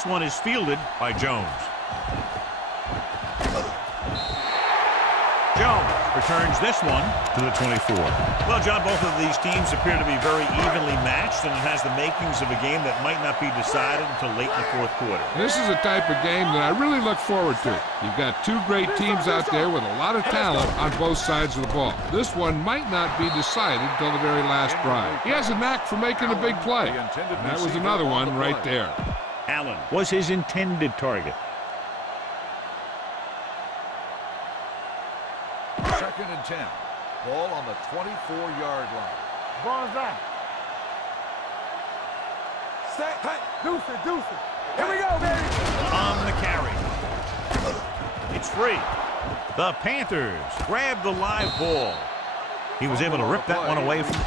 This one is fielded by Jones. Jones returns this one to the 24. Well, John, both of these teams appear to be very evenly matched, and it has the makings of a game that might not be decided until late in the fourth quarter. This is a type of game that I really look forward to. You've got two great teams out there with a lot of talent on both sides of the ball. This one might not be decided until the very last drive. He has a knack for making a big play. And that was another one right there. Allen was his intended target. Second and 10. Ball on the 24-yard line. Ball's out. Set. Hey, deuce it, deuce it. Here we go, baby. On the carry. It's free. The Panthers grab the live ball. He was able to rip that one away from...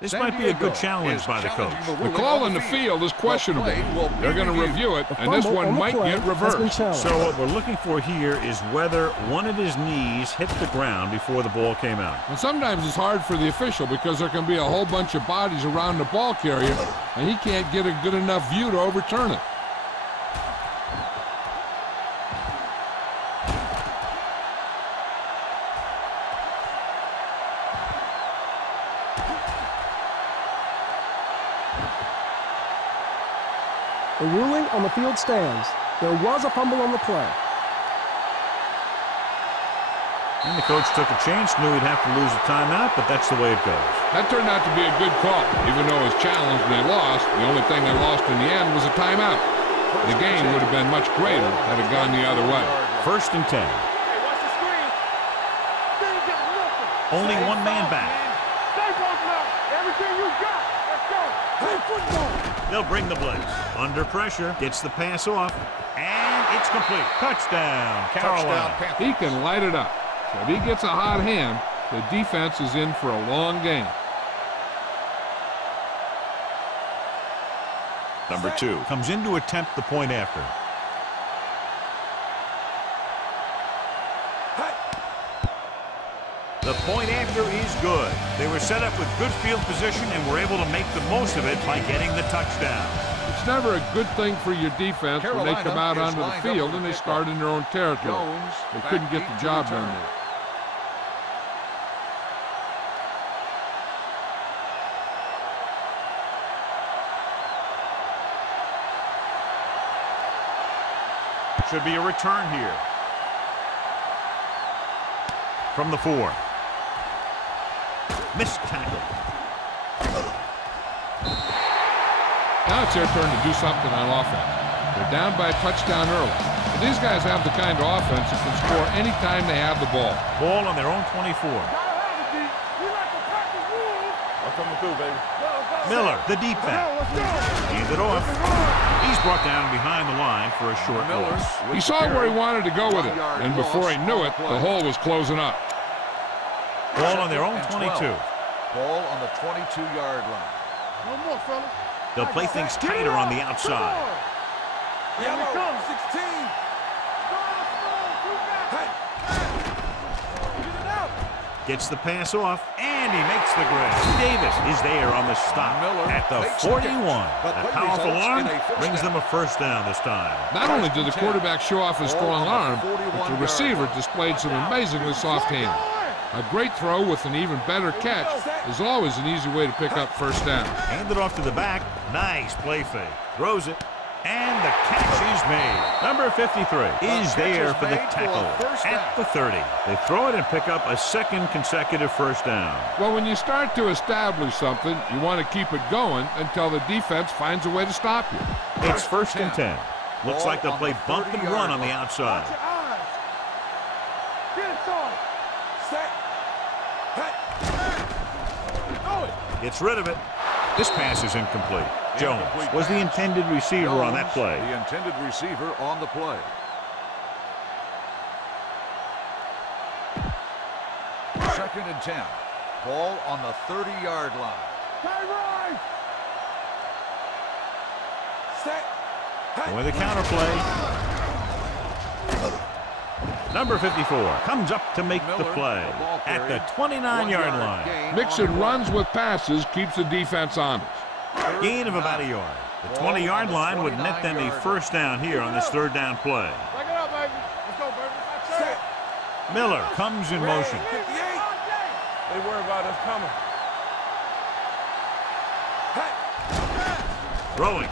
This might be a good challenge by the coach. The call on the field is questionable. They're going to review it, and this one might get reversed. So what we're looking for here is whether one of his knees hit the ground before the ball came out. And sometimes it's hard for the official because there can be a whole bunch of bodies around the ball carrier, and he can't get a good enough view to overturn it. The ruling on the field stands. There was a fumble on the play. And the coach took a chance, knew he'd have to lose a timeout, but that's the way it goes. That turned out to be a good call. Even though it was challenged and they lost, the only thing they lost in the end was a timeout. The game would have been much greater had it gone the other way. First and 10. Hey, watch the screen. Didn't get nothing. Only one man back. Stay both now. Everything you got. Let's go. Play football. They'll bring the blitz. Under pressure, gets the pass off, and it's complete. Touchdown, Carolina. He can light it up. So if he gets a hot hand, the defense is in for a long game. Number 2 comes in to attempt the point after. The point after is good. They were set up with good field position and were able to make the most of it by getting the touchdown. It's never a good thing for your defense when they come out onto the field and they start in their own territory. They couldn't get the job done there. Should be a return here. From the 4. Missed tackle. Now it's their turn to do something on offense. They're down by a touchdown early. But these guys have the kind of offense that can score anytime they have the ball. Ball on their own 24. I'm coming through, baby. Miller, the deep back. Hands it off. He's brought down behind the line for a short loss. He saw where he wanted to go with it, and before he knew it, the hole was closing up. Ball on their own 22. Ball on the 22-yard line. No more, fellas. They'll play things tighter on the outside. Here we come. 16. Gets the pass off, and he makes the grab. Davis is there on the stop at the 41. That powerful arm brings them a first down this time. Not only did the quarterback show off his strong arm, but the receiver displayed some amazingly soft hands. A great throw with an even better catch is always an easy way to pick up first down. Hand it off to the back. Nice play fake. Throws it. And the catch is made. Number 53 is there for the tackle at the 30. They throw it and pick up a second consecutive first down. Well, when you start to establish something, you want to keep it going until the defense finds a way to stop you. It's first and 10. Looks like they'll play bump and run on the outside. Gets rid of it. This pass is incomplete. Jones was the intended receiver on that play. The intended receiver on the play. Second and 10. Ball on the 30-yard line. With a counter play. Number 54 comes up to make the play at the 29-yard line. Mixing runs with passes keeps the defense honest. Gain of about a yard. The 20-yard line would net them a first down here on this third down play. Back it up, baby. Let's go, baby. Miller comes in motion. They worry about us coming. Throwing.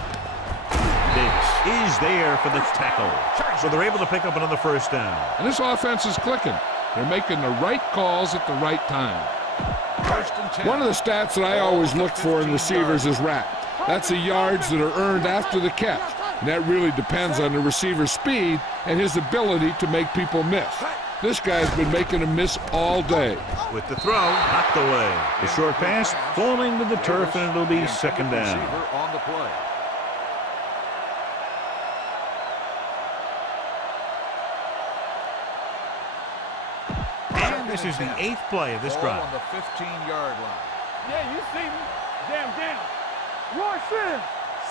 Davis is there for the tackle. So they're able to pick up another first down. And this offense is clicking. They're making the right calls at the right time. One of the stats that I always look for in receivers is RAP. That's the yards that are earned after the catch. And that really depends on the receiver's speed and his ability to make people miss. This guy's been making them miss all day. With the throw, knocked away. The short pass falling to the turf, and it'll be second down. On the play. And this is the 8th play of this drive. On the 15-yard line. Yeah, you see me. Damn. Rush in.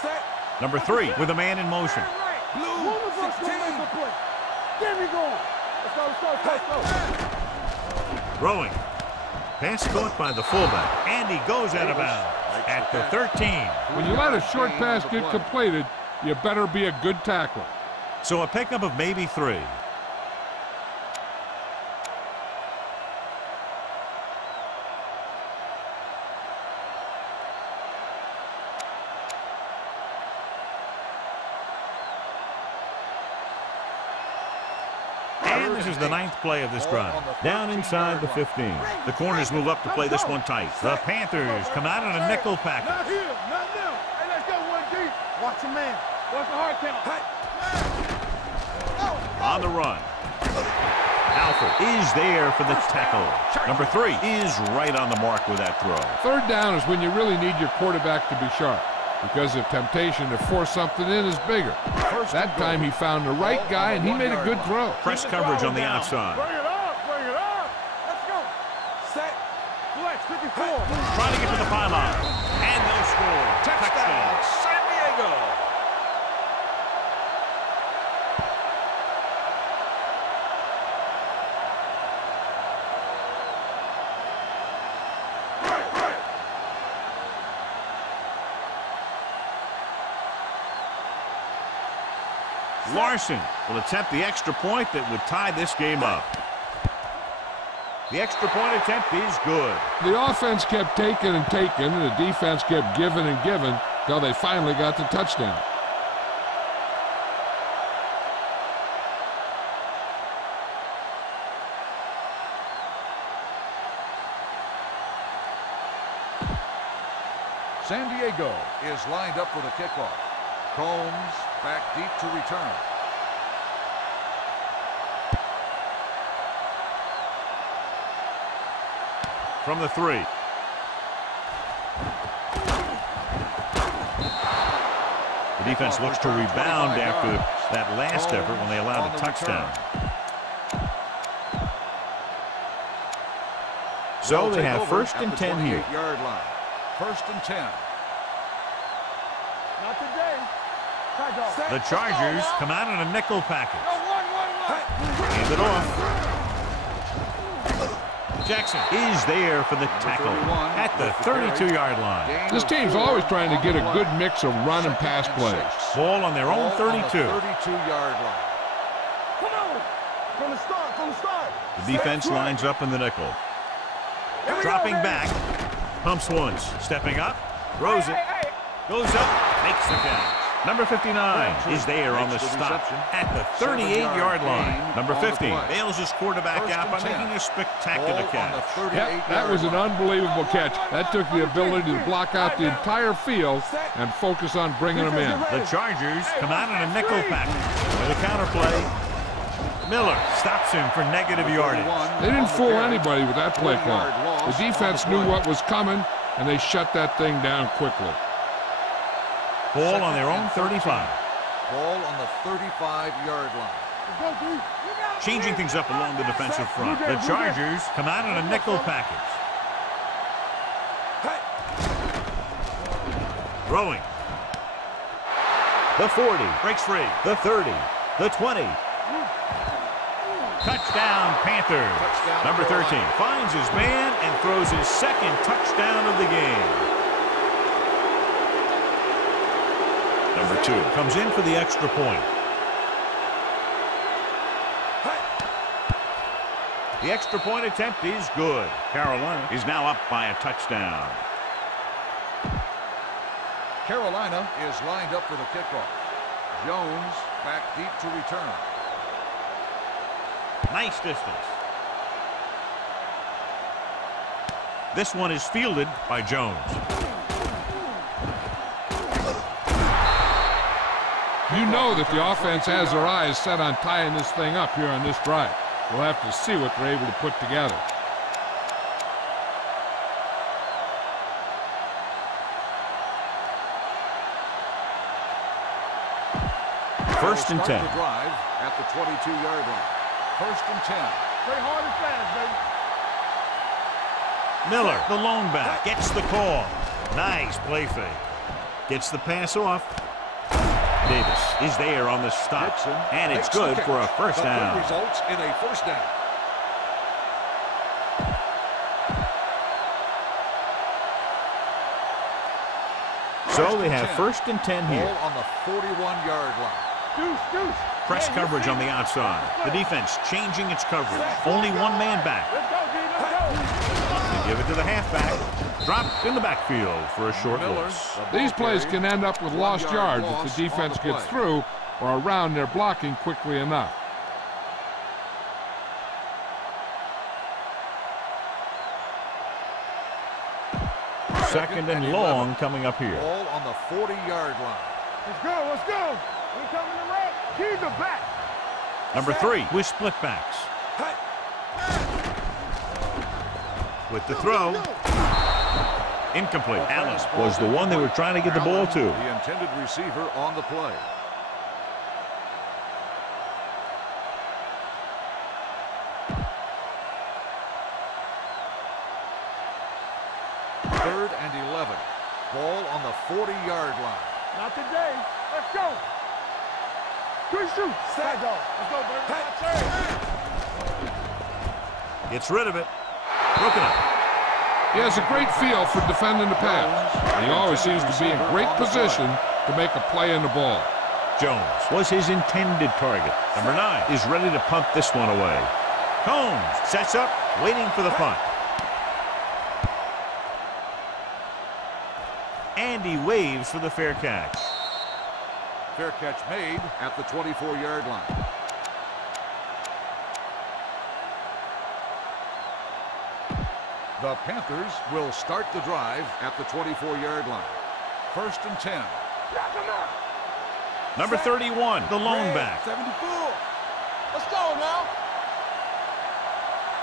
Set. Number 3 with a man in motion. Blue. One of us gonna make a play. There we go. Let's go. Throwing. Pass caught by the fullback, and he goes out of bounds at the 13. When you let a short pass get completed, you better be a good tackler. So a pickup of maybe 3. And this is the 9th play of this drive. Down inside the 15. The corners move up to play this one tight. The Panthers come out in a nickel package. Not here, not now. Hey, let's go, 1G. Watch your man. Watch the hard count. On the run. Alford is there for the tackle. Number 3 is right on the mark with that throw. Third down is when you really need your quarterback to be sharp, because the temptation to force something in is bigger. That time he found the right guy, and he made a good throw. Press coverage on the outside. Bring it up. Let's go. Set. Flex, 54. Trying to get to the pylon. And they'll score. Touchdown, San Diego. Larson will attempt the extra point that would tie this game up. The extra point attempt is good. The offense kept taking and taking, and the defense kept giving and giving until they finally got the touchdown. San Diego is lined up for the kickoff. Combs back deep to return. From the 3. The defense looks to rebound after that last effort when they allowed a touchdown. So they have first and 10 here. 28-yard line. First and 10. Not today. The Chargers come out in a nickel package. Hand it off. Jackson is there for the tackle at the 32-yard line. This team's always trying to get a good mix of run and pass plays. Ball on their own 32. 32-yard line. Come on. From the start. The defense lines up in the nickel. Dropping back. Pumps once. Stepping up. Throws it. Goes up. Makes the catch. Number 59 is there on the stop at the 38-yard line. Number 50 bails his quarterback out by making a spectacular catch. Yep, that was an unbelievable catch. That took the ability to block out the entire field and focus on bringing them in. The Chargers come out in a nickel package. With a counterplay, Miller stops him for negative yardage. They didn't fool anybody with that play call. The defense knew what was coming, and they shut that thing down quickly. Ball on their own 35. Ball on the 35-yard line. Changing things up along the defensive front. The Chargers come out in a nickel package. Throwing. The 40 breaks free. The 30. The 20. Touchdown, Panthers. Touchdown, Number 13 Carolina. finds his man and throws his second touchdown of the game. Number 2 comes in for the extra point. The extra point attempt is good. Carolina is now up by a touchdown. Carolina is lined up for the kickoff. Jones back deep to return. Nice distance. This one is fielded by Jones. You know that the offense has their eyes set on tying this thing up here on this drive. We'll have to see what they're able to put together. First and 10. The drive at the 22-yard line. First and 10. Play hard and fast, baby. Miller, the lone back, gets the call. Nice play fake. Gets the pass off. Davis is there on the stop. Dixon And it's makes the good catch. for a first The down. play results in a first down. So they have first and 10 here. Ball on the 41-yard line. Deuce. Press Yeah, coverage you on the outside. The defense changing its coverage. Only one man back. Let's go, D. Let's They give it to the halfback. Dropped in the backfield for a short Miller, loss. the ball These plays carrier. can end up with 1 lost yard yards if loss the defense on the gets play. through or around their blocking quickly enough. Second and long coming up here. Ball on the 40-yard line. Let's go. We coming to red. Keys are back. Number 3 with split backs. With the throw. Incomplete. Allen was the one they were trying to get the ball to. The intended receiver on the play. Third and 11. Ball on the 40-yard line. Not today. Let's go. Good shoot. Let's go, baby. Gets rid of it. Broken up. He has a great feel for defending the pass. And he always seems to be in great position to make a play in the ball. Jones was his intended target. Number 9 is ready to punt this one away. Combs sets up, waiting for the punt. And he waves for the fair catch. Fair catch made at the 24-yard line. The Panthers will start the drive at the 24-yard line. First and 10. Number 31, the lone back. 74. Let's go now.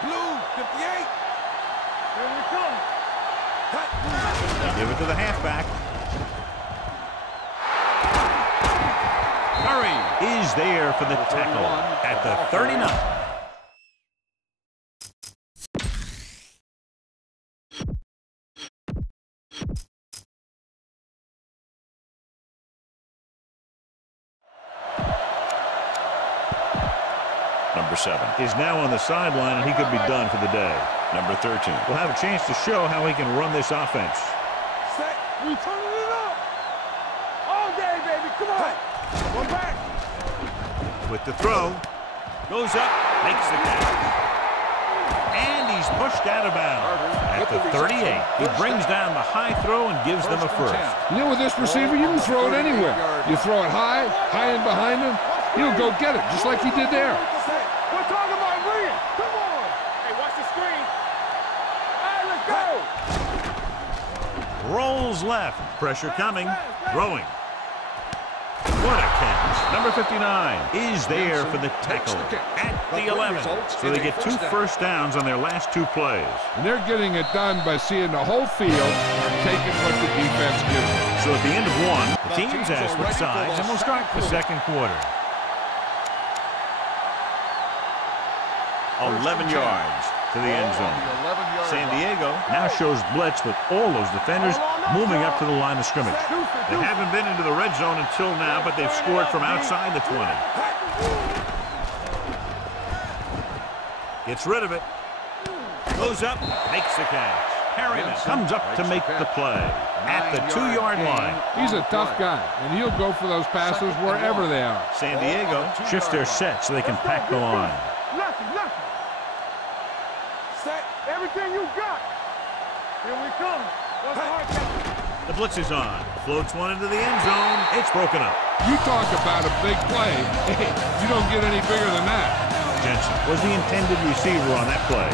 Blue, 58. Here we come. Give it to the halfback. Murray is there for the tackle at the 39. Number 7 is now on the sideline, and he could be done for the day. Number 13 will have a chance to show how he can run this offense. Set. We turning it up. All day, baby. Come on. One back. With the throw, goes up, makes the catch. And he's pushed out of bounds at the 38. He brings down the high throw and gives them a first. You know, with this receiver, you can throw it anywhere. You throw it high and behind him, he'll go get it, just like he did there. We're talking about William. Come on. Hey, watch the screen. All right, let's go. Rolls left. Pressure coming. Throwing. What a catch. Number 59 is there for the tackle at the 11. So they get 2 first downs on their last 2 plays. And they're getting it done by seeing the whole field and taking what the defense gives them. So at the end of 1, the teams have switched sides, and we'll start the second quarter. 11 yards to the end zone. San Diego now shows blitz with all those defenders moving up to the line of scrimmage. They haven't been into the red zone until now, but they've scored from outside the 20. Gets rid of it. Goes up, makes the catch. Harriman comes up to make the play at the 2-yard line. He's a tough guy, and he'll go for those passes wherever they are. San Diego shifts their set so they can pack the line. Lucky. Set everything you got. Here we come. The blitz is on. Floats one into the end zone. It's broken up. You talk about a big play. You don't get any bigger than that. Jensen was the intended receiver on that play.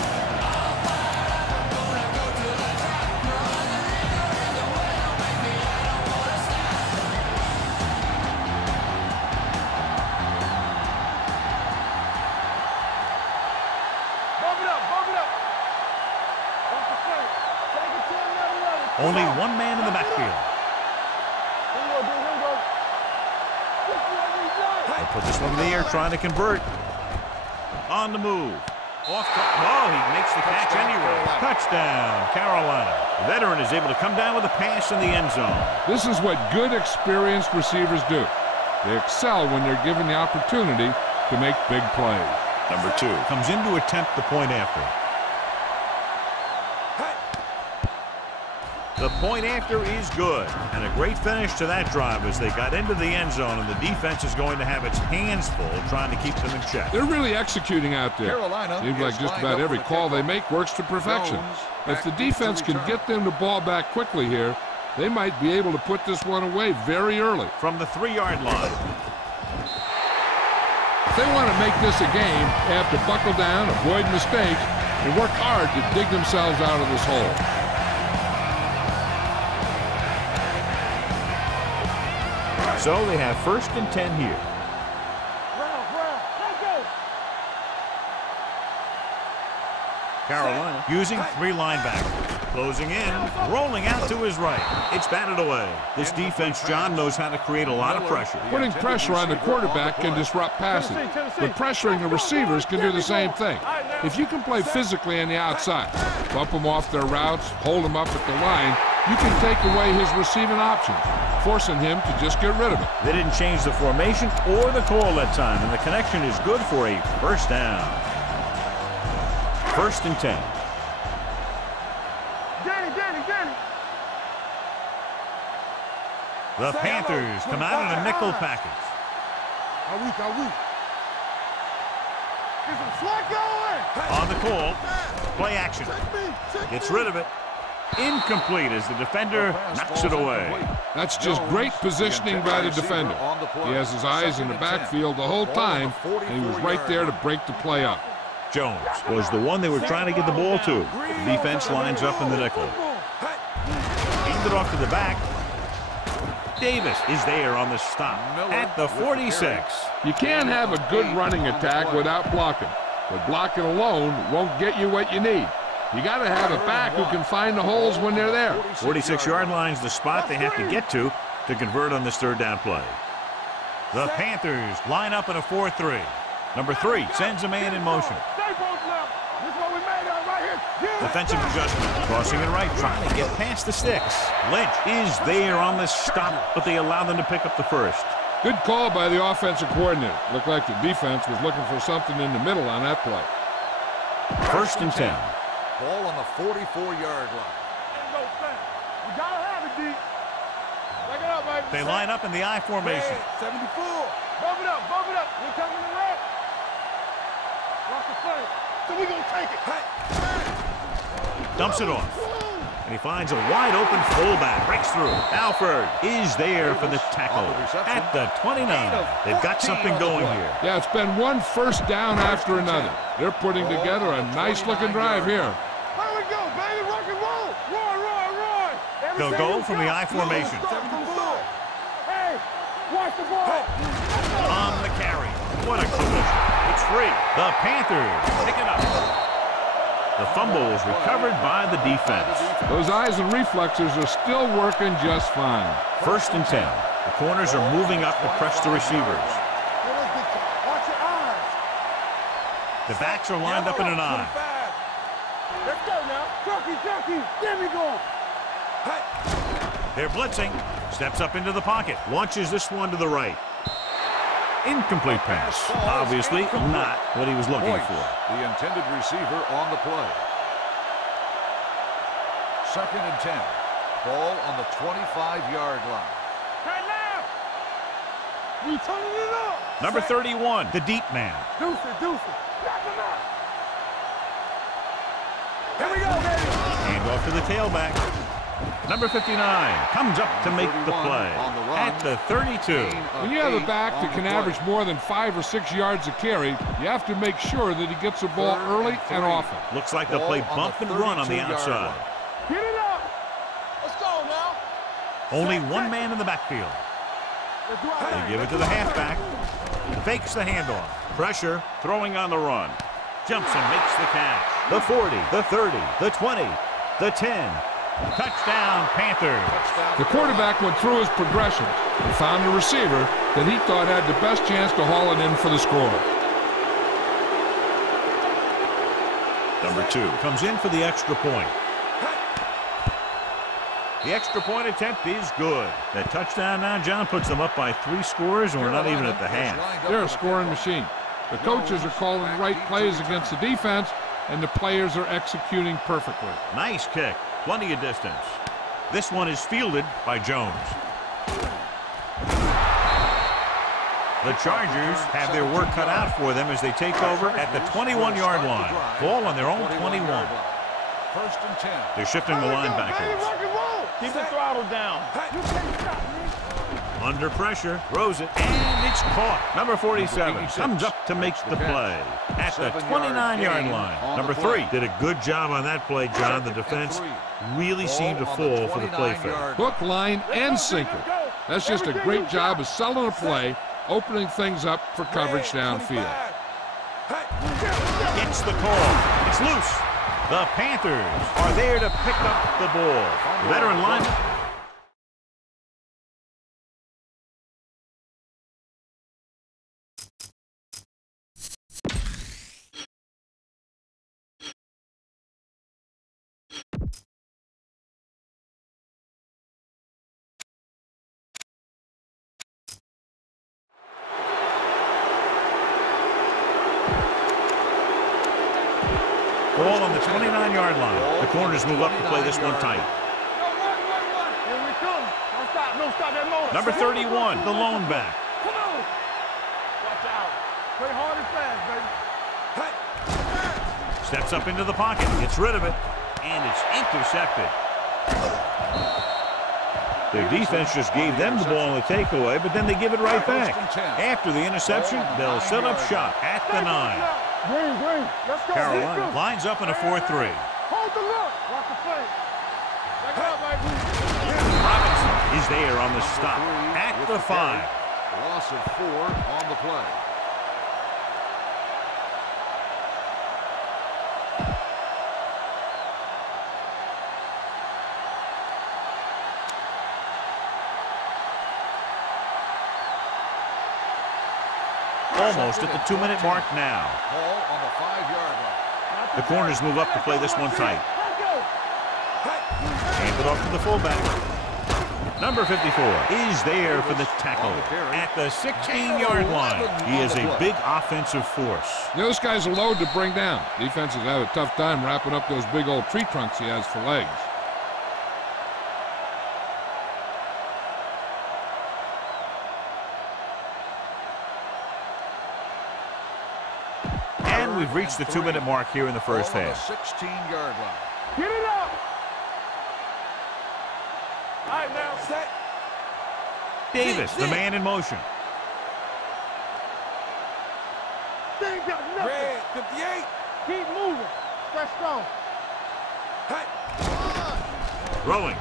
Only one man in the backfield. They put this one in the air, trying to convert. On the move. Off. Oh, he makes the catch anyway. Touchdown, Carolina. The veteran is able to come down with a pass in the end zone. This is what good, experienced receivers do. They excel when they're given the opportunity to make big plays. Number 2 comes in to attempt the point after. The point after is good, and a great finish to that drive as they got into the end zone, and the defense is going to have its hands full trying to keep them in check. They're really executing out there. Seems like just about every call they make works to perfection. If the defense can get them the ball back quickly here, they might be able to put this one away very early. From the 3-yard line. If they want to make this a game, they have to buckle down, avoid mistakes, and work hard to dig themselves out of this hole. So they have 1st and 10 here. Carolina using 3 linebackers. Closing in, rolling out to his right. It's batted away. This defense, John, knows how to create a lot of pressure. Putting pressure on the quarterback can disrupt passing, but pressuring the receivers can do the same thing. If you can play physically on the outside, bump them off their routes, hold them up at the line, you can take away his receiving options, forcing him to just get rid of it. They didn't change the formation or the call that time, and the connection is good for a 1st down. 1st and 10. Danny. The Panthers come out in a nickel package. Are we? Get some slack going. On the call, play action. Gets rid of it. Incomplete as the defender knocks it away. That's just great positioning by the defender. He has his eyes in the backfield the whole time, and he was right there to break the play up. Jones was the one they were trying to get the ball to. The defense lines up in the nickel. Handed off to the back. Davis is there on the stop at the 46. You can't have a good running attack without blocking, but blocking alone won't get you what you need. You got to have a back who can find the holes when they're there. 46-yard line's the spot they have to get to convert on this 3rd down play. The Panthers line up in a 4-3. Number 3 sends a man in motion. Defensive adjustment, crossing it right, trying to get past the sticks. Lynch is there on the stop, but they allow them to pick up the 1st. Good call by the offensive coordinator. Looked like the defense was looking for something in the middle on that play. 1st and 10. Ball on the 44-yard line. You gotta have it, D. Back it up, baby. They line up in the I formation. 74. Bump it up. We're coming to the left. Watch the play. So we gonna take it. Dumps it off. And he finds a wide-open fullback. Breaks through. Alford is there for the tackle at the 29. They've got something going here. Yeah, it's been one 1st down after another. They're putting together a nice-looking drive here. There we go, baby. Rock and roll. Roy. They'll go from the I formation. Hey, watch the ball. On the carry. What a collision. It's free. The Panthers pick it up. The fumble is recovered by the defense. Those eyes and reflexes are still working just fine. 1st and 10. The corners are moving up to press the receivers. Watch your eyes. The backs are lined up in an I. Let's go now. Chucky. Get me going. They're blitzing. Steps up into the pocket. Launches this one to the right. Incomplete pass. Obviously not what he was looking for. The intended receiver on the play. 2nd and 10. Ball on the 25-yard line. Right now. We turning it up. Number 31, the deep man. Deuce it. Knock him out. Here we go, baby. Hand off to the tailback. Number 59 comes up to make the play at the 32. When you have a back that can average more than 5 or 6 yards a carry, you have to make sure that he gets the ball early and often. Looks like they'll play bump and run on the outside. Get it up. Let's go now. Only one man in the backfield. Let's do our They thing. give it to the halfback. Fakes the handoff. Pressure, throwing on the run. Jumps and makes the catch. The 40, the 30, the 20, the 10. Touchdown, Panthers. The quarterback went through his progressions and found a receiver that he thought had the best chance to haul it in for the score. Number 2 comes in for the extra point. The extra point attempt is good. That touchdown now, John, puts them up by 3 scores, and we're not even at the half. They're a scoring machine. The coaches are calling the right plays against the defense, and the players are executing perfectly. Nice kick. Plenty of distance. This one is fielded by Jones. The Chargers have their work cut out for them as they take over at the 21-yard line. Ball on their own 21. 1st and 10. They're shifting the linebackers. Rock and roll. Keep the throttle down. You can't stop me. Under pressure, throws it, and it's caught. Number 47 comes up to make the play at the 29-yard line. Number 3 did a good job on that play, John. The defense really seemed to fall for the play fake. Hook, line, and sinker. That's just a great job of selling a play, opening things up for coverage downfield. It's the call. It's loose. The Panthers are there to pick up the ball. Veteran lineman. Ball on the 29-yard line. The corners move up to play this one tight. Here we come. Don't stop that motor. Number 31, the lone back. Come on. Watch out. Play hard and fast, baby. Steps up into the pocket, gets rid of it, and it's intercepted. Their defense just gave them the ball on the takeaway, but then they give it right back. After the interception, they'll set up shop at the 9. Green. Let's go. Carolina lines up in a 4-3. Hold the look. Watch the play. Back up, baby. Robinson is there on the stop at the 5. Loss of 4 on the play. Almost at the 2-minute mark now. Ball on the 5-yard line. The corners move up to play this one tight. Hand it off to the fullback. Number 54 is there for the tackle at the 16-yard line. He is a big offensive force. Those guys are load to bring down. Defenses have a tough time wrapping up those big old tree trunks he has for legs. And we've reached the 2-minute mark here in the first half. 16-yard line. Get it up. All right, now. Set. Davis, the man in motion. They ain't got nothing. Red, 58. Keep moving. Stretch strong. Throwing.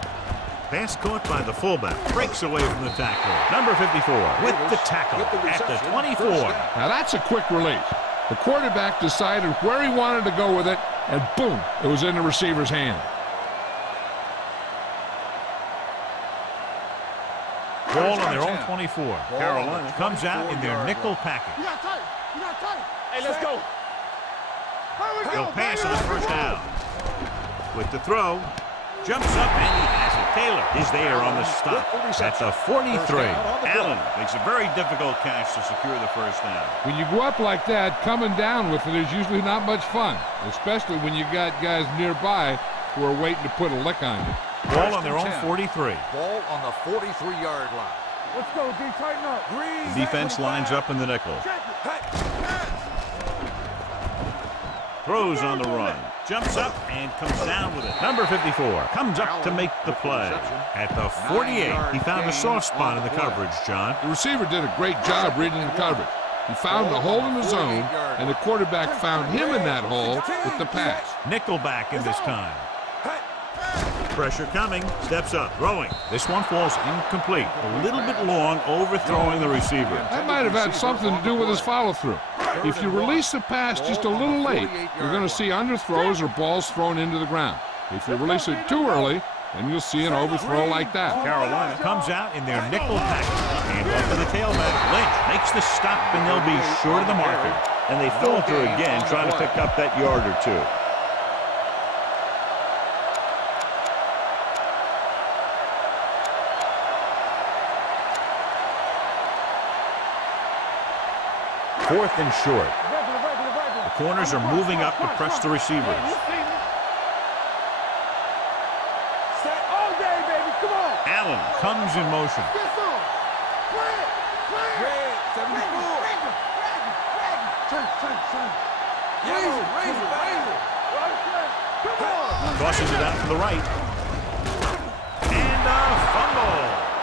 Pass caught by the fullback. Breaks away from the tackle. Number 54 with the tackle at the 24. Now that's a quick release. The quarterback decided where he wanted to go with it, and boom, it was in the receiver's hand. Ball on their own 24. Carolina comes out in their nickel package. You got tight. Hey, let's go. Here we They'll go, pass baby. on the first down. With the throw, Jumps up and he has it. Taylor is there on the stop. That's a 43. Allen makes a very difficult catch to secure the first down. When you go up like that, coming down with it is usually not much fun, especially when you got guys nearby who are waiting to put a lick on you. Ball on their own 43. Ball on the 43-yard line. Let's go, D. Tighten up. The defense lines up in the nickel. Throws on the run. Jumps up and comes down with it. Number 54 comes up to make the play. At the 48, he found a soft spot in the coverage, John. The receiver did a great job reading the coverage. He found a hole in the zone, and the quarterback found him in that hole with the pass. Nickelback in this time. Pressure coming, steps up, throwing. This one falls incomplete. A little bit long, overthrowing the receiver. That might have had something to do with his follow-through. If you release the pass just a little late, you're going to see underthrows or balls thrown into the ground. If you release it too early, then you'll see an overthrow like that. Carolina comes out in their nickel package. And off to the tailback. Lynch makes the stop, and they'll be short of the marker. And they falter again, trying to pick up that yard or two. Fourth and short. The corners are moving up to press the receivers. Allen comes in motion. Tosses it out to the right. And a fumble.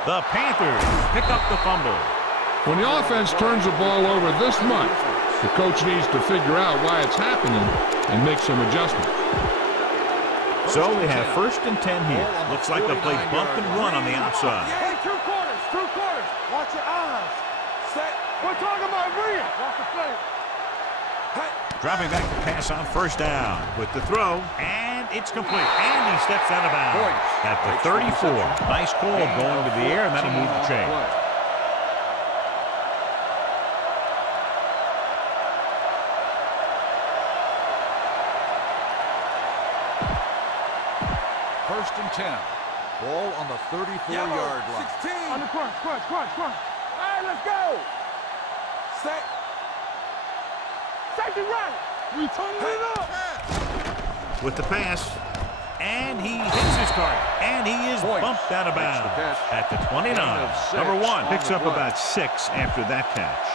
The Panthers pick up the fumble. When the offense turns the ball over this much, the coach needs to figure out why it's happening and make some adjustments. So they have 1st and 10 here. Looks like they'll play bump and run on the outside. Hey, two quarters. Watch your eyes. Set. We're talking about real. Watch the play. Dropping back to pass on 1st down with the throw, and it's complete. And he steps out of bounds at the 34. Nice call going to the air, and that'll move the chain. First and 10. Ball on the 34-yard line. 16. On the crunch. All right, let's go. Set. Safety right. We turning it up. With the pass, and he hits his target, and he is bumped out of bounds at the 29. Number 1 picks up about 6 after that catch.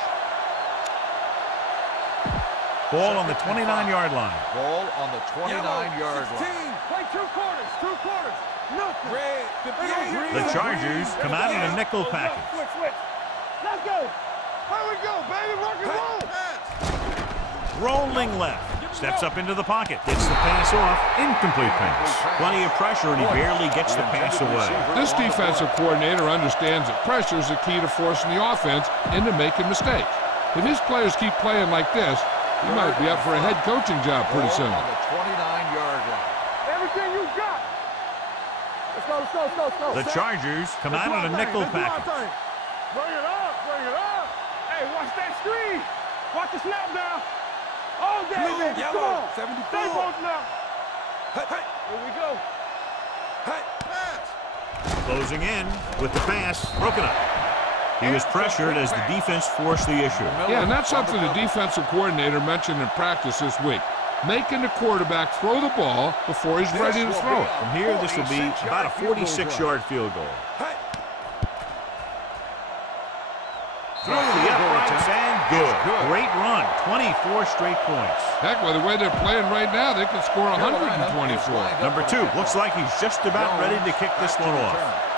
Ball on the 29-yard line. Ball on the 29-yard line. Play two quarters. Nothing. The Chargers come out in a nickel package. Switch. Let's go. Here we go, baby. Rock and roll. Rolling left. Steps up into the pocket. Gets the pass off. Incomplete pass. Plenty of pressure, and he barely gets the pass away. This defensive coordinator understands that pressure is the key to forcing the offense into making mistakes. If his players keep playing like this, he might be up for a head coaching job pretty soon. On the 29-yard line. Everything you got. Let's go. The Chargers come out in a nickel package. Bring it up. Hey, watch that screen. Watch the snap down. All day, baby. Come on. 74. Stay both now. Hey. Here we go. Hey, pass. Closing in with the pass. Broken up. He was pressured as the defense forced the issue. Yeah, and that's something the defensive coordinator mentioned in practice this week. Making the quarterback throw the ball before he's ready to throw it. From here, this will be about a 46-yard field goal. Throws the uprights and good. Great run. 24 straight points. Heck, by the way they're playing right now, they could score 124. Number 2 looks like he's just about ready to kick this one off.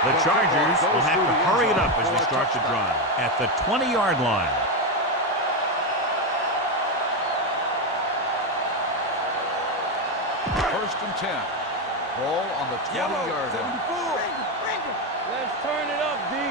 The Chargers will have to hurry it up as they start to drive at the 20-yard line. First and 10. Ball on the 20-yard line. Let's turn it up, D.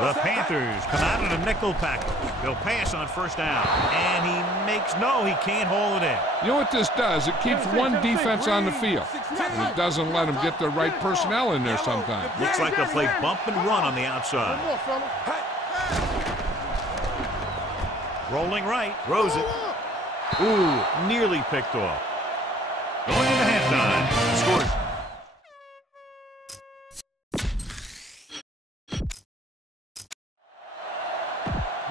The Panthers come out in a nickel package. They'll pass on first down. And he he can't hold it in. You know what this does? It keeps one defense on the field. And it doesn't let them get the right personnel in there sometimes. Looks like they'll play bump and run on the outside. Rolling right. Throws it. Ooh, nearly picked off. Going into halftime. Scores.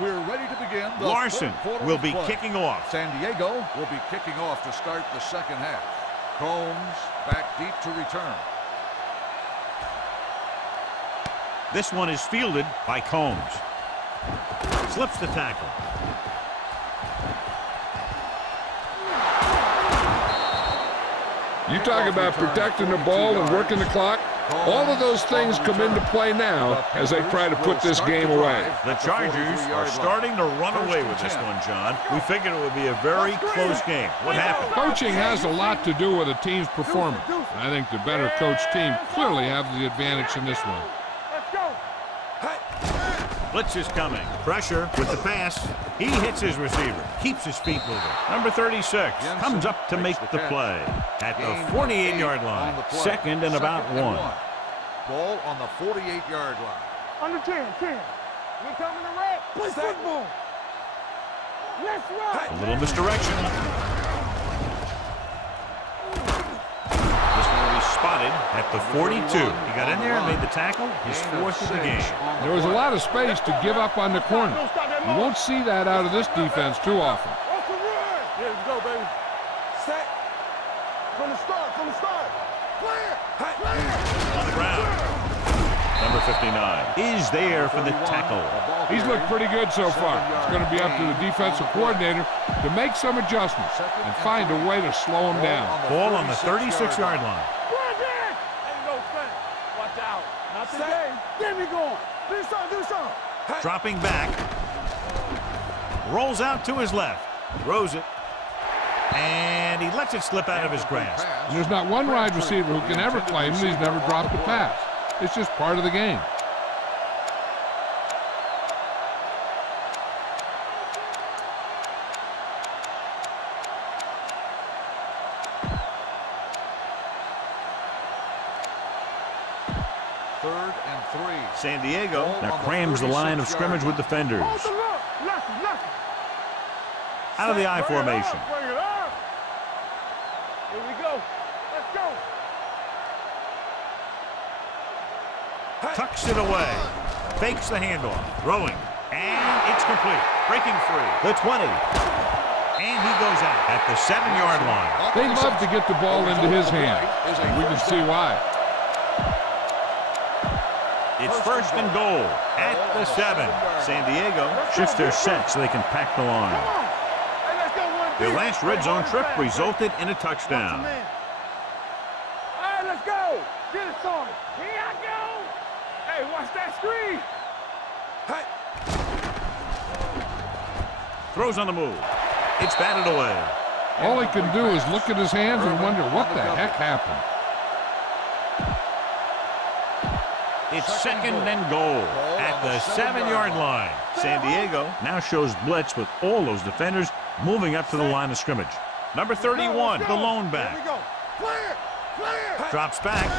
We're ready to begin. Larson will be kicking off. San Diego will be kicking off to start the second half. Combs back deep to return. This one is fielded by Combs. Slips the tackle. You talk about protecting the ball and working the clock. All of those things come into play now as they try to put this game away. The Chargers are starting to run away with this one, John. We figured it would be a very close game. What happened? Coaching has a lot to do with a team's performance. I think the better coached team clearly have the advantage in this one. Blitz is coming. Pressure with the pass. He hits his receiver. Keeps his feet moving. Number 36 comes up to make the play at the 48-yard line. Second and about one. Ball on the 48-yard line. Under 10. We coming to red. Play football. Let's run. A little misdirection. This one will be spotted at the 42. He got in there and made the tackle. His fourth of the game. There was a lot of space to give up on the corner. You won't see that out of this defense too often. Here we go, baby. Set. From the start. Clear. On the ground. Number 59 is there for the tackle. He's looked pretty good so far. It's going to be up to the defensive coordinator to make some adjustments and find a way to slow him down. Ball on the 36-yard line. Ain't no thing. Watch out. Not today. Get me going. Do something. Dropping back. Rolls out to his left. Throws it. And he lets it slip out of his grasp. And there's not one wide receiver who can ever claim that he's never dropped a pass. It's just part of the game. Third and 3. San Diego now crams the line of scrimmage with defenders. Out of the I formation. Bring it up. Here we go. Let's go. Tucks it away. Fakes the handoff. Throwing. And it's complete. Breaking free. The 20. And he goes out at the 7-yard line. They love to get the ball into his hands, and we can see why. It's first and goal at the 7. San Diego shifts their set so they can pack the line. Their last red zone trip resulted in a touchdown. All right, let's go. Get it started. Here I go. Hey, watch that screen. Hey. Throws on the move. It's batted away. All he can do is look at his hands and wonder what the heck happened. It's second and goal at the 7-yard line. San Diego now shows blitz with all those defenders moving up to the line of scrimmage. Number 31, the lone back. Clear. Drops back.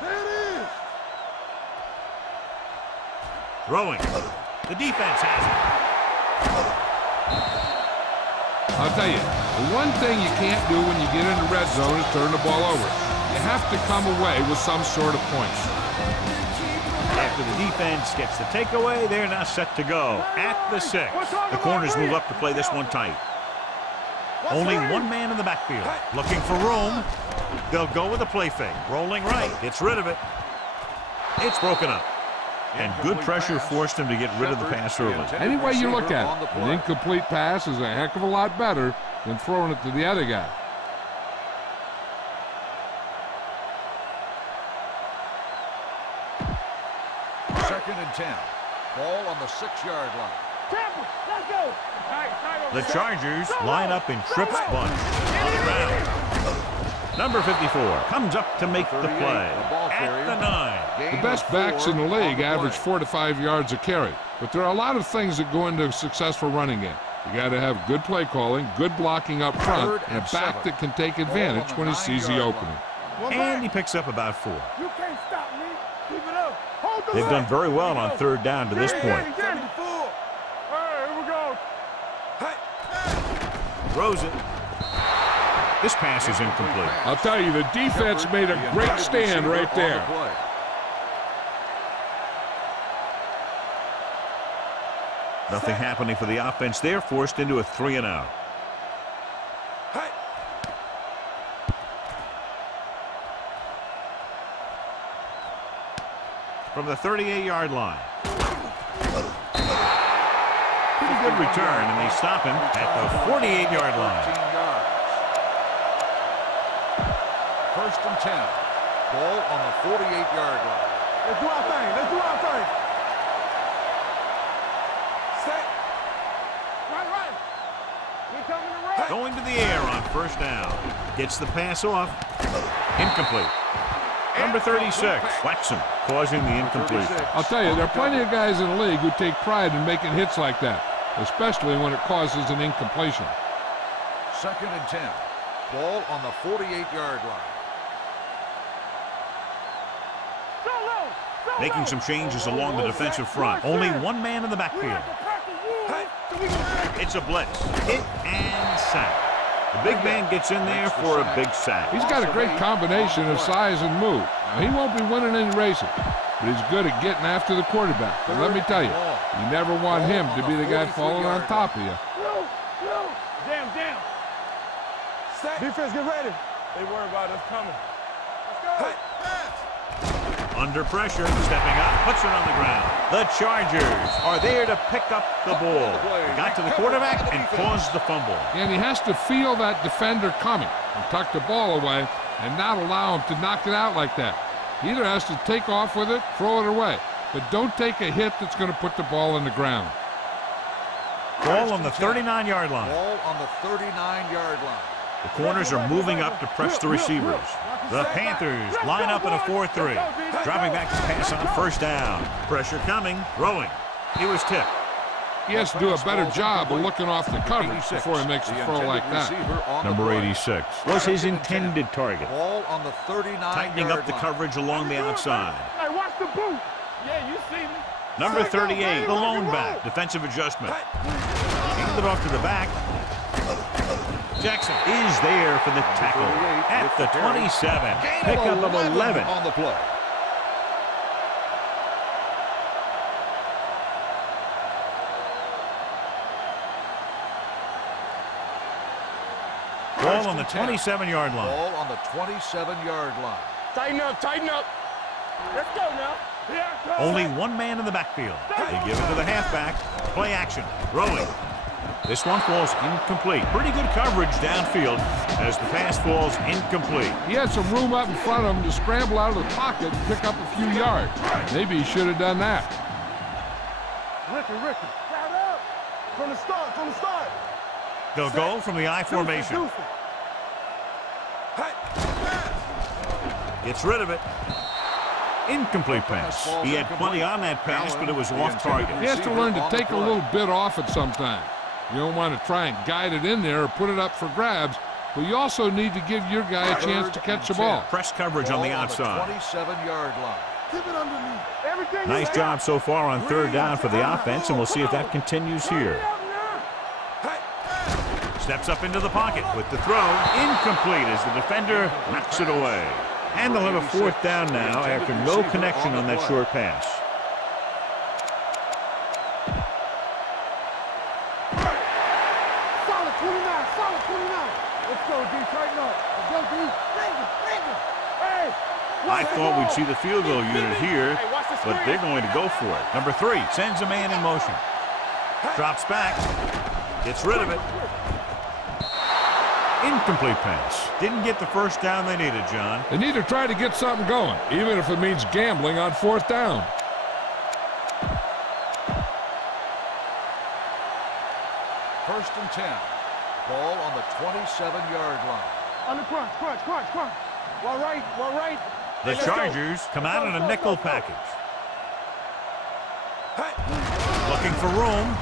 There it is. Throwing. The defense has it. I'll tell you, the one thing you can't do when you get in the red zone is turn the ball over. You have to come away with some sort of points. After the defense gets the takeaway, they're now set to go at the 6. The corners move up to play this one tight. Only one man in the backfield. Looking for room. They'll go with a play fake. Rolling right. Gets rid of it. It's broken up. And good pressure forced him to get rid of the pass early. Any way you look at it, an incomplete pass is a heck of a lot better than throwing it to the other guy. Second and 10. Ball on the 6-yard line. Let's go. The Chargers line up in trips bunch. On the ground. Number 54 comes up to make the play at the 9. The best backs in the league average 4 to 5 yards a carry. But there are a lot of things that go into a successful running game. You got to have good play calling, good blocking up front, and a back that can take advantage when he sees the opening. And he picks up about 4. You can't stop me. Keep it up. Hold the They've done very well on 3rd down to this point. 74. All right, here we go. Throws it. This pass is incomplete. I'll tell you, the defense made a great stand right there. Nothing happening for the offense there, forced into a 3-and-out. From the 38-yard line. Pretty good return, and they stop him at the 48-yard line. 1st and 10. Ball on the 48-yard line. Let's do our thing. Let's do our thing. Set. Right. We coming to right. Going to the air on 1st down. Gets the pass off. Incomplete. Number 36, Waxham, causing the incompletion. I'll tell you, there are plenty of guys in the league who take pride in making hits like that, especially when it causes an incompletion. 2nd and 10. Ball on the 48-yard line. Making some changes along the defensive front. Only one man in the backfield. It's a blitz. Hit and sack. The big man gets in there for a big sack. He's got a great combination of size and move. Now, he won't be winning any races, but he's good at getting after the quarterback. But let me tell you, you never want him to be the guy falling on top of you. Damn. Defense, get ready. They worry about us coming. Let's go. Under pressure, stepping up, puts it on the ground. The Chargers are there to pick up the ball. They got to the quarterback and caused the fumble. And he has to feel that defender coming and tuck the ball away and not allow him to knock it out like that. He either has to take off with it, throw it away, but don't take a hit that's going to put the ball in the ground. Ball on the 39-yard line. Ball on the 39-yard line. The corners are moving up to press the receivers. The Panthers line up in a 4-3. Dropping back to pass on 1st down. Pressure coming, throwing. He was tipped. He has to do a better job of looking off the coverage before he makes a throw like that. Number 86 was his intended target. Ball on the 39-yard line. Tightening up the coverage along the outside. Hey, watch the boot. Yeah, you see me. Number 38, the lone back. Defensive adjustment. Handed off to the back. Jackson is there for the tackle at the 27. Pickup of 11 on the play. Ball on the 27-yard line. Ball on the 27-yard line. Tighten up. Let's go now. Only one man in the backfield. They give it to the halfback. Play action. Throwing. This one falls incomplete. Pretty good coverage downfield as the pass falls incomplete. He had some room up in front of him to scramble out of the pocket and pick up a few yards. Maybe he should have done that. Ricky. Shout up. From the start. They'll go from the I formation. Gets rid of it. Incomplete pass. He had plenty on that pass, but it was off target. He has to learn to take a little bit off it sometimes. You don't want to try and guide it in there or put it up for grabs, but you also need to give your guy a chance to catch the ball. Press coverage on the outside. 27-yard line. Keep it underneath. Everything nice job so far on 3rd down for the offense, and we'll see if that continues here. Steps up into the pocket with the throw. Incomplete as the defender knocks it away. And they'll have a 4th down now after no connection on that short pass. Solid 29. Let's go, D. Tighten up. Let's go, D. Hey. I thought we'd see the field goal unit here, but they're going to go for it. Number 3 sends a man in motion. Drops back. Gets rid of it. Incomplete pass. Didn't get the 1st down they needed, John. They need to try to get something going, even if it means gambling on 4th down. First and 10. Ball on the 27-yard line. Under crunch. Well right. The Chargers come out in a nickel package. Looking for room.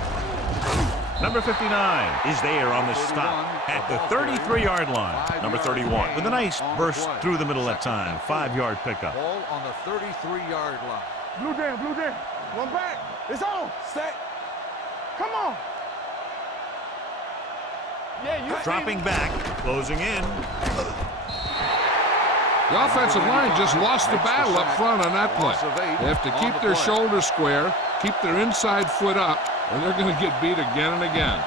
Number 59 is there on the stop at the 33-yard line. Number 31 with a nice burst through the middle that time. 5-yard pickup. Ball on the 33-yard line. Blue down. One back. It's on. Set. Come on. Yeah, you Dropping back, closing in. The offensive line just lost the battle up front on that play. They have to keep their shoulders square, keep their inside foot up, or they're going to get beat again and again.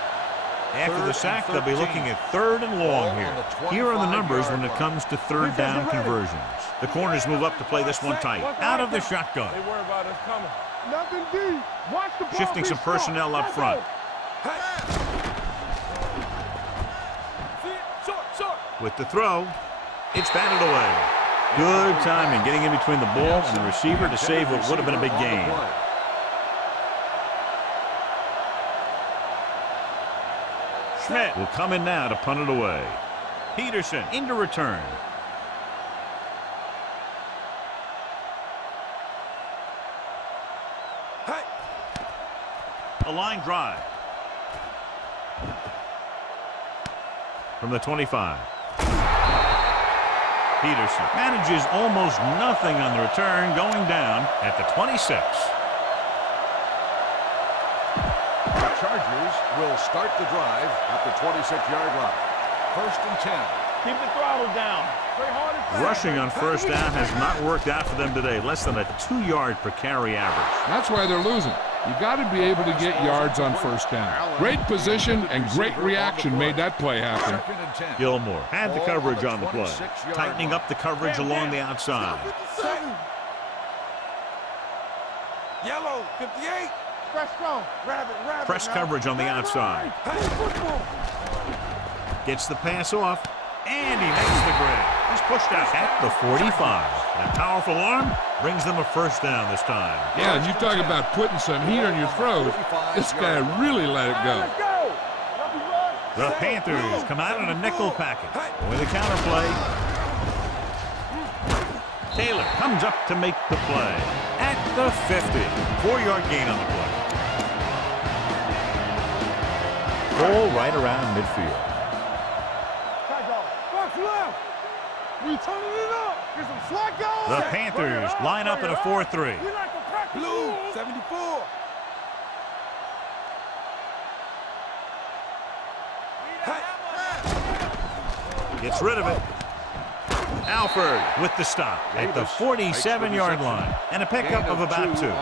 After the sack, they'll be looking at 3rd and long here. Here are the numbers when it comes to 3rd down conversions. The corners move up to play this one tight. Out of the shotgun. They worry about us coming. Nothing deep. Watch the ball. Shifting some personnel up front. With the throw, it's batted away. Good timing getting in between the ball and the receiver to save what would have been a big gain. Schmidt will come in now to punt it away. Peterson into return. A line drive. From the 25. Peterson manages almost nothing on the return, going down at the 26. The Chargers will start the drive at the 26-yard line. 1st and 10. Keep the throttle down. Rushing on 1st down has not worked out for them today. Less than a 2-yard per carry average. That's why they're losing. You got to be able to get yards on 1st down. Great position and great reaction made that play happen. Gilmore had the coverage on the play. Tightening up the coverage along the outside. Yellow, 58. Fresh strong. Rabbit. Press coverage on the outside. Gets the pass off. And he makes the grab. He's pushed out at the 45. That powerful arm brings them a 1st down this time. Yeah, and you talk about putting some heat on your throws. This guy really let it go. The Panthers come out in a nickel package. With a counterplay. Taylor comes up to make the play. At the 50. 4-yard gain on the play. Ball right around midfield. The Panthers line up in a 4-3. Blue, 74. Gets rid of it. Alford with the stop at the 47-yard line. And a pickup of about 2.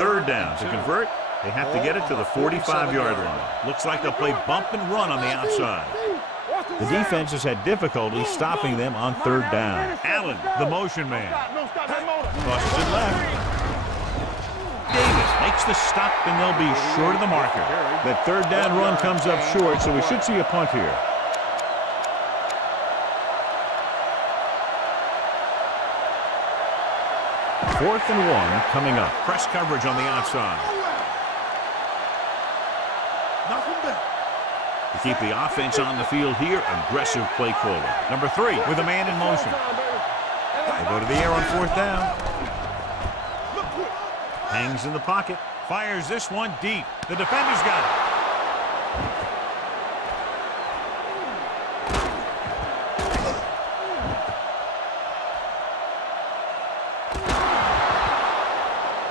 3rd down. To convert, they have to get it to the 45-yard line. Looks like they'll play bump and run on the outside. The defense has had difficulty stopping them on 3rd down. Allen, the motion man. Crosses it left. Davis makes the stop, and they'll be short of the marker. That 3rd down run comes up short, so we should see a punt here. Fourth and 1 coming up. Press coverage on the outside. To keep the offense on the field here, aggressive play calling. Number 3 with a man in motion. They go to the air on 4th down. Hangs in the pocket. Fires this one deep. The defender's got it.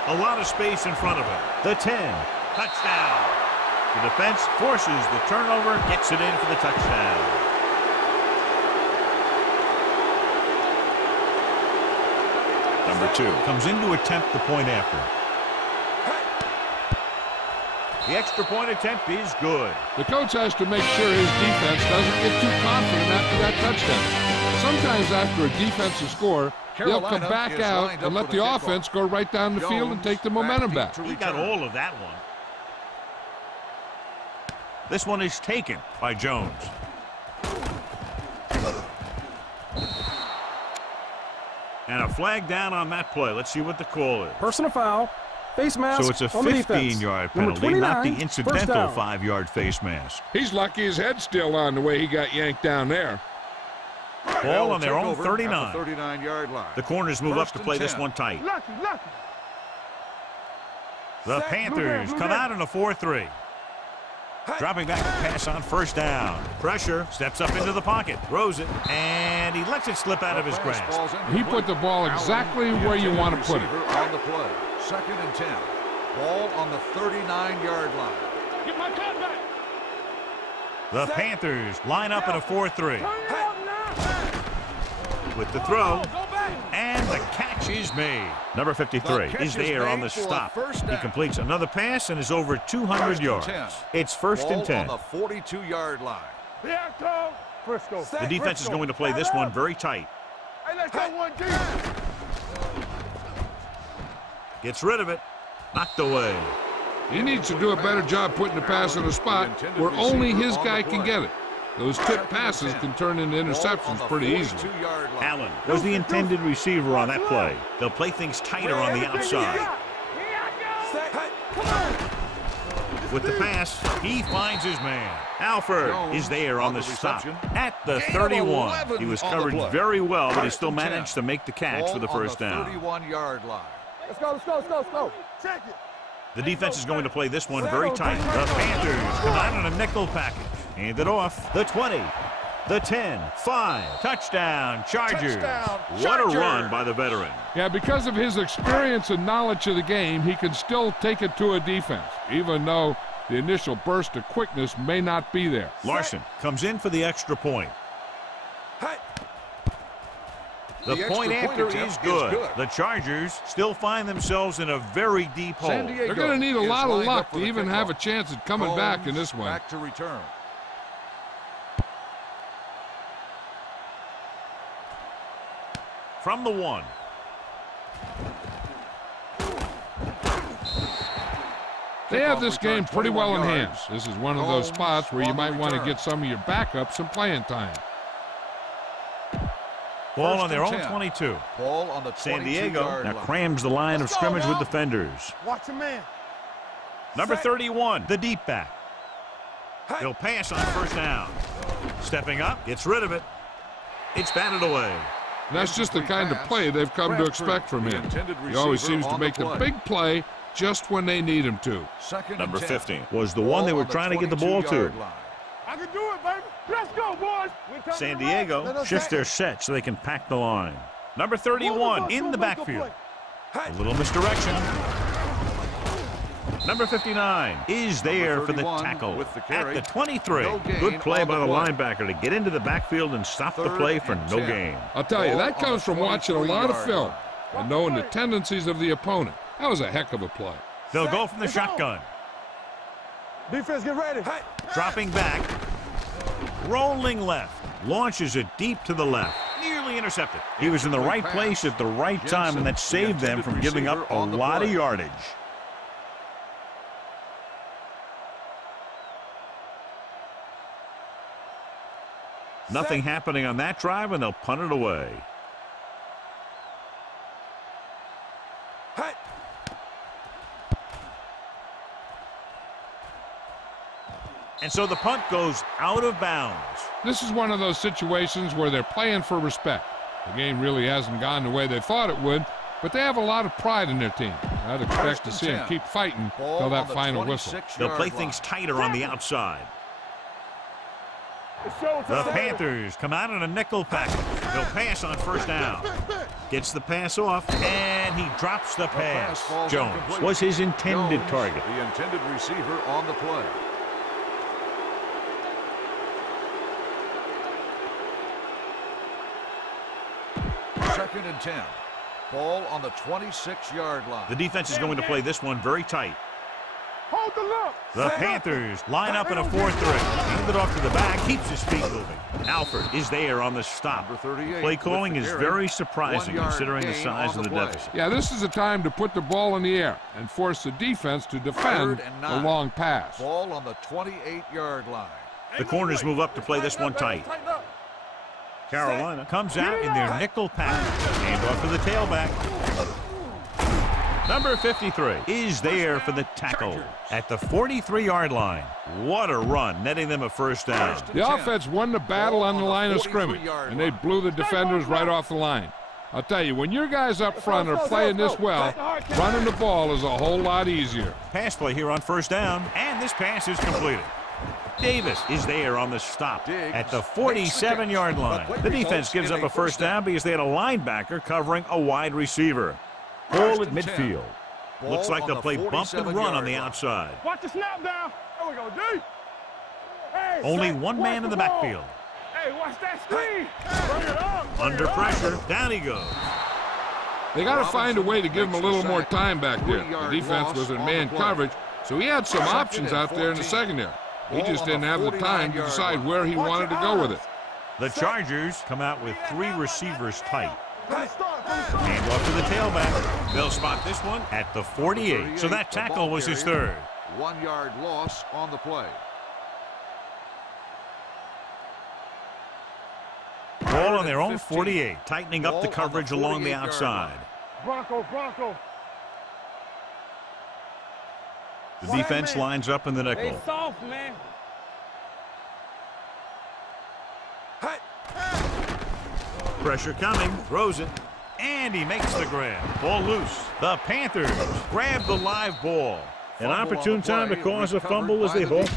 A lot of space in front of him. The 10. Touchdown. The defense forces the turnover, gets it in for the touchdown. Number 2 comes in to attempt the point after. The extra point attempt is good. The coach has to make sure his defense doesn't get too confident after that touchdown. Sometimes after a defensive score, they'll come back out and let the offense go right down the field and take the momentum back. He got all of that one. This one is taken by Jones. And a flag down on that play. Let's see what the call is. Personal foul. Face mask. So it's a 15-yard penalty, not the incidental 5-yard face mask. He's lucky his head's still on the way he got yanked down there. Ball on their own 39. 39-yard line. The corners move up to play this one tight. The Panthers come out in a 4-3. Dropping back to pass on first down. Pressure, steps up into the pocket, throws it, and he lets it slip out of his grasp. He put the ball exactly where you want to put it. On the play. 2nd and 10. Ball on the 39-yard line. Get my cut back. The Panthers line up in a 4-3. With the throw, and the catch is made. Number 53 is there on the stop. He completes another pass and is over 200 yards. It's 1st and 10. On the 42-yard line. The defense is going to play this one very tight. Gets rid of it. Knocked away. He needs to do a better job putting the pass in a spot where only his guy can get it. Those tip passes can turn into interceptions pretty easily. Allen was the intended receiver on that play. They'll play things tighter on the outside. With the pass, he finds his man. Alford is there on the stop at the 31. He was covered very well, but he still managed to make the catch for the first down. 31-yard line. Let's go. Check it. The defense is going to play this one very tight. The Panthers come out in a nickel package. Hand it off. The 20. The 10. 5. Touchdown, Chargers. What a run by the veteran. Yeah, because of his experience and knowledge of the game, he can still take it to a defense, even though the initial burst of quickness may not be there. Larson comes in for the extra point. The point after is good. The Chargers still find themselves in a very deep hole. They're going to need a lot of luck to even have a chance at coming back in this one. Back to return. From the 1. They have this game pretty well in hand. This is one of those spots where you might want to get some of your backups some playing time. Ball on their own 22. Ball on the San Diego now crams the line of scrimmage with defenders. Watch a man. Number 31, the deep back. He'll pass on first down. Stepping up, gets rid of it. It's batted away. And that's just the kind of play they've come to expect from him. He always seems to make the big play just when they need him to. Number 15 was the one they were trying to get the ball to. I can do it, baby. Let's go, boys. San Diego shifts their set so they can pack the line. Number 31 in the backfield. A little misdirection. Number 59 is there for the tackle at the 23. Good play by the linebacker to get into the backfield and stop the play for no gain. I'll tell you, that comes from watching a lot of film and knowing the tendencies of the opponent. That was a heck of a play. They'll go from the shotgun. Defense, get ready. Dropping back. Rolling left. Launches it deep to the left. Nearly intercepted. He was in the right place at the right time, and that saved them from giving up a lot of yardage. Nothing happening on that drive, and they'll punt it away. And so the punt goes out of bounds. This is one of those situations where they're playing for respect. The game really hasn't gone the way they thought it would, but they have a lot of pride in their team. I'd expect to see them keep fighting till that final whistle. They'll play things tighter on the outside. The Panthers come out in a nickel package. They'll pass on first down. Gets the pass off, and he drops the pass. Jones was his intended target. The intended receiver on the play. Second and 10. Ball on the 26-yard line. The defense is going to play this one very tight. Hold the look. The Panthers line up in a 4-3. Hand it off to the back, keeps his feet moving. Alford is there on the stop. Play calling is very surprising considering the size of the deficit. Yeah, this is a time to put the ball in the air and force the defense to defend the long pass. Ball on the 28-yard line. The corners move up to play this one tight. Carolina comes out in their nickel package. Hand off to the tailback. Number 53 is there for the tackle at the 43-yard line. What a run, netting them a first down. The offense won the battle on the line of scrimmage, and they blew the defenders right off the line. I'll tell you, when your guys up front are playing this well, running the ball is a whole lot easier. Pass play here on first down, and this pass is completed. Davis is there on the stop at the 47-yard line. The defense gives up a first down because they had a linebacker covering a wide receiver. Ball at midfield. Looks like they'll play bump and run on the outside. Watch the snap down. There we go, D. Hey, only one man in the backfield. Hey, watch that screen. Bring it up. Under pressure, down he goes. They got to find a way to give him a little more time back there. The defense was in man coverage, so he had some options out there in the secondary. He just didn't have the time to decide where he wanted to go with it. The Chargers come out with 3 receivers tight. Hand off to the tailback. They'll spot this one at the 48. So that tackle was his third. 1-yard loss on the play. Ball on their own 48, tightening up the coverage along the outside. Bronco. The defense lines up in the nickel. Stay soft, man. Pressure coming, throws it, and he makes the grab. Ball loose. The Panthers grab the live ball. An opportune time to cause a fumble as they hope.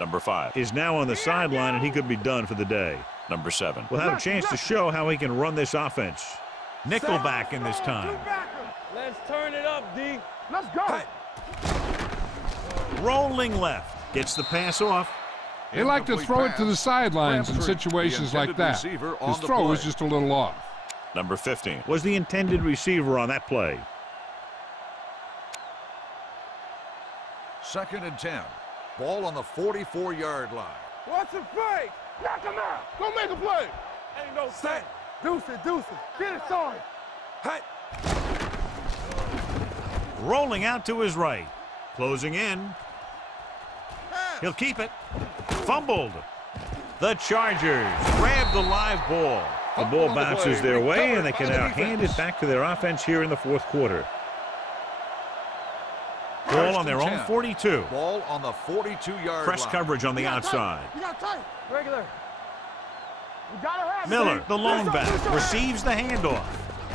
Number 5 is now on the sideline, and he could be done for the day. Number 7 will have a chance to show how he can run this offense. Nickelback in this time. Let's turn it up, D. Let's go. Rolling left. Gets the pass off. They like to throw it to the sidelines in situations like that. His throw was just a little off. Number 15 was the intended receiver on that play. 2nd and 10. Ball on the 44-yard line. Watch the fake. Knock him out. Go make a play. Ain't no set. Deuce it. Get it started. Hey. Rolling out to his right. Closing in. He'll keep it. Fumbled. The Chargers grab the live ball. The ball bounces their way, and they can now hand it back to their offense here in the 4th quarter. Ball on their own 42. Ball on the 42-yard line. Press coverage on the outside. You got tight. Regular. You gotta have Miller, the lone back, receives the handoff.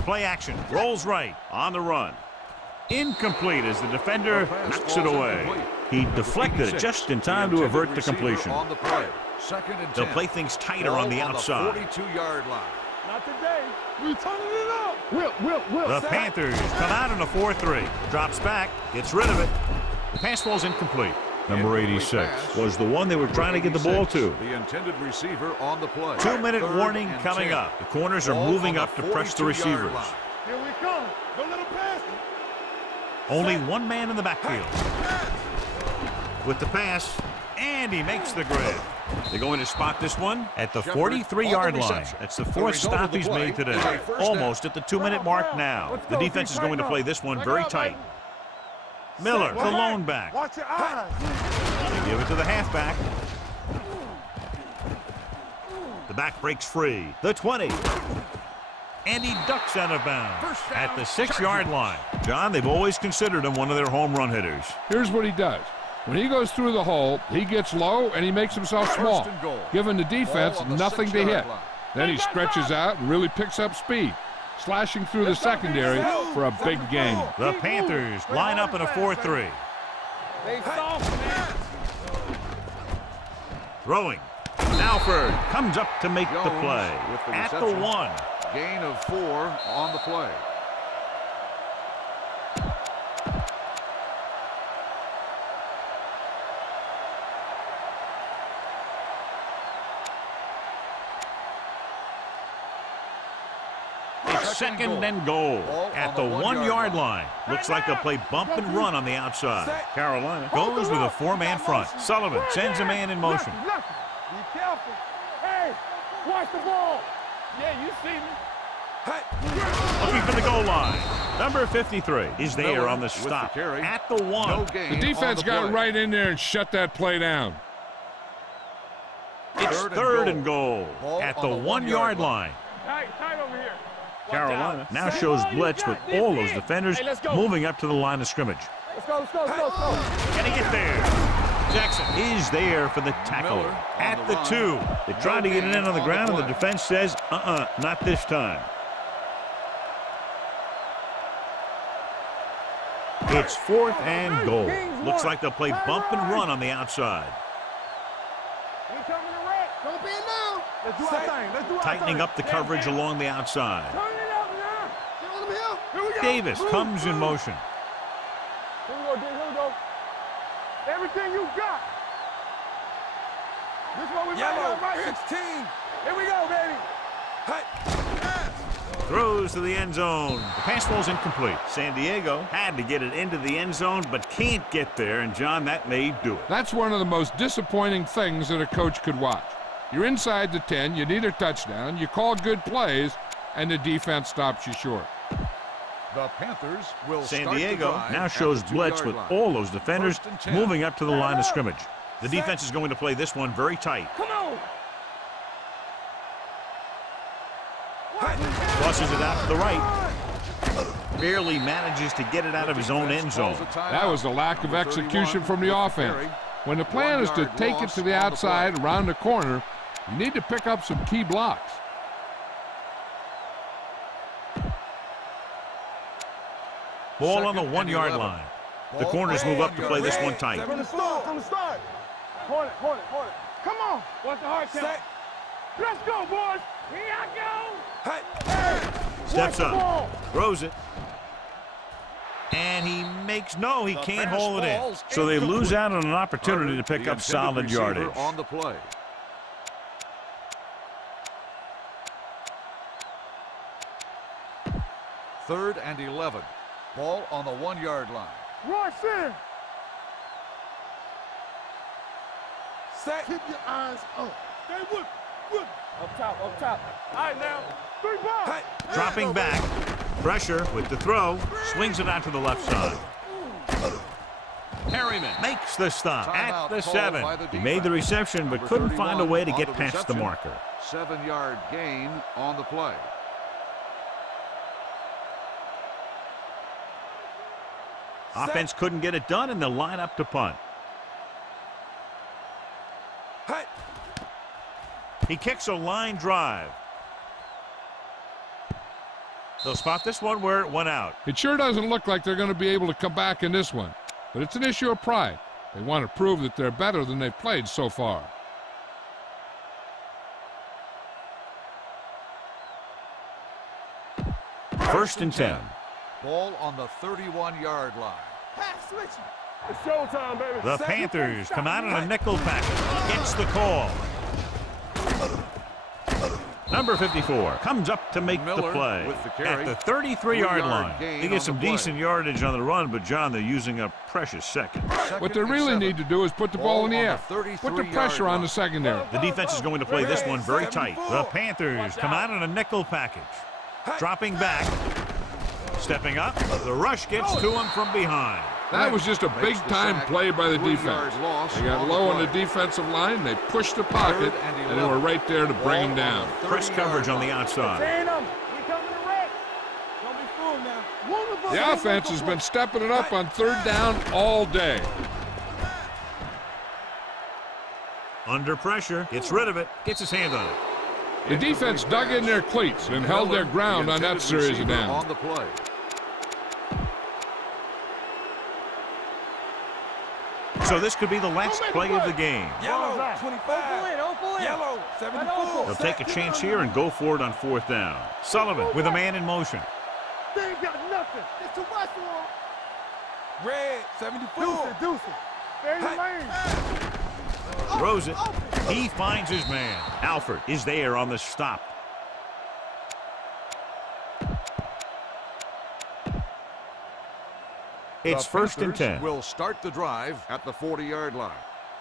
Play action. Rolls right. On the run. Incomplete as the defender knocks it away. He deflected it just in time to avert the completion. On the play. 2nd and 10. They'll play things tighter on the outside. 42-yard line. Not today. We turning it up. Will. The Panthers come out in a 4-3. Drops back, gets rid of it. The pass falls incomplete. Number 86 was the one they were trying to get the ball to. The intended receiver on the play. 2-minute warning coming up. The corners are moving up to press the receivers. Here we come. Don't let him pass. Only one man in the backfield. With the pass, and he makes the grab. They're going to spot this one at the 43-yard line. That's the 4th stop he's made today. Almost at the 2-minute mark now. The defense is going to play this one very tight. Miller, the lone back. Watch your eyes. They give it to the halfback. The back breaks free. The 20. And he ducks out of bounds at the 6-yard line. John, they've always considered him one of their home run hitters. Here's what he does. When he goes through the hole, he gets low and he makes himself small, giving the defense nothing to hit. Then he stretches out and really picks up speed, slashing through the secondary for a big gain. The Panthers line up in a 4-3. Throwing. Alford comes up to make the play at the 1. Gain of 4 on the play. second and goal at the 1-yard line. Looks like they'll play bump and run on the outside. Carolina goes with a 4-man front. Sullivan sends a man in motion. Be careful. Hey, watch the ball. Yeah, you see me. Looking for the goal line. Number 53 is there on the stop at the 1. The defense got right in there and shut that play down. It's third and goal at the 1-yard line. Tight over here. Carolina now shows blitz with all those defenders moving up to the line of scrimmage. Let's go. Can he get there? Jackson is there for the tackle at the 2. They tried to get it in on the ground, and the defense says, not this time. It's 4th and goal. Looks like they'll play bump and run on the outside. Don't be now. Let's do our thing. Tightening up the coverage along the outside. Turn it up now. Here we go. Davis comes in motion. Here we go. Everything you got. This is what we right 16. Here we go, baby. Throws to the end zone. The pass ball's incomplete. San Diego had to get it into the end zone, but can't get there, and John, that may do it. That's one of the most disappointing things that a coach could watch. You're inside the 10, you need a touchdown, you call good plays, and the defense stops you short. The Panthers will San Diego now shows blitz with all those defenders moving up to the line of scrimmage. The defense is going to play this one very tight. Come on. Crosses it out to the right. Barely manages to get it out of his own end zone. That was a lack of execution from the offense. When the plan is to take it to the outside around the corner, you need to pick up some key blocks. Ball on the 1-yard line. The corners move up to play this one tight. From the start. Hold it. Come on. What's the hard count? Let's go, boys. Here I go. Hey. Steps up. Throws it. And he he can't hold it in. So they lose out on an opportunity to pick up solid yardage. On the play. Third and 11. Ball on the 1-yard line. Right center. Set. Keep your eyes up. Stay with. Up top. All right, now. 3 balls. Hey. Dropping back. Pressure with the throw. Swings it out to the left side. Harriman makes the stop at the 7. He made the reception but couldn't find a way to get past the marker. 7-yard gain on the play. Offense couldn't get it done, and they'll line up to punt. Hey. He kicks a line drive. They'll spot this one where it went out. It sure doesn't look like they're going to be able to come back in this one, but it's an issue of pride. They want to prove that they're better than they've played so far. First and 10. Ball on the 31-yard line. Pass switch. It's showtime, baby. The Panthers come out in a nickel package. Gets the call. Number 54 comes up to make the play at the 33-yard line. He gets some decent yardage on the run, but, John, they're using up precious seconds. What they really need to do is put the ball in the air. Put the pressure on the secondary. The defense is going to play this one very tight. The Panthers come out in a nickel package. Dropping back. Stepping up. The rush gets to him from behind. That was just a big-time play by the defense. They got low on the defensive line, they pushed the pocket, and they were right there to bring him down. Press coverage on the outside. The offense has been stepping it up on 3rd down all day. Under pressure, gets rid of it, gets his hand on it. The defense dug in their cleats and held their ground on that series of downs. So this could be the last play of the game. Yellow, 25. Yellow, 74. They'll take a chance here and go for it on 4th down. Sullivan with a man in motion. They ain't got nothing. It's too much for him. Red, 74. Deuce it. Stay in the lane. Throws it. He finds his man. Alford is there on the stop. It's first and 10. Will start the drive at the 40-yard line.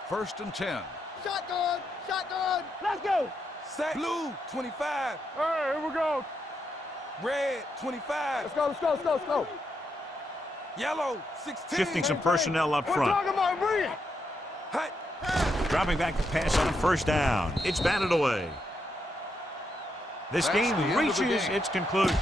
First and 10. Shotgun. Shotgun. Let's go. Set. Blue, 25. All right, here we go. Red, 25. Let's go, let's go, let's go, let's go. Yellow, 16. Shifting some personnel up We're front. talking about bring it. Hey. Dropping back to pass on first down. It's batted away. This That's game the end of the reaches game. its conclusion.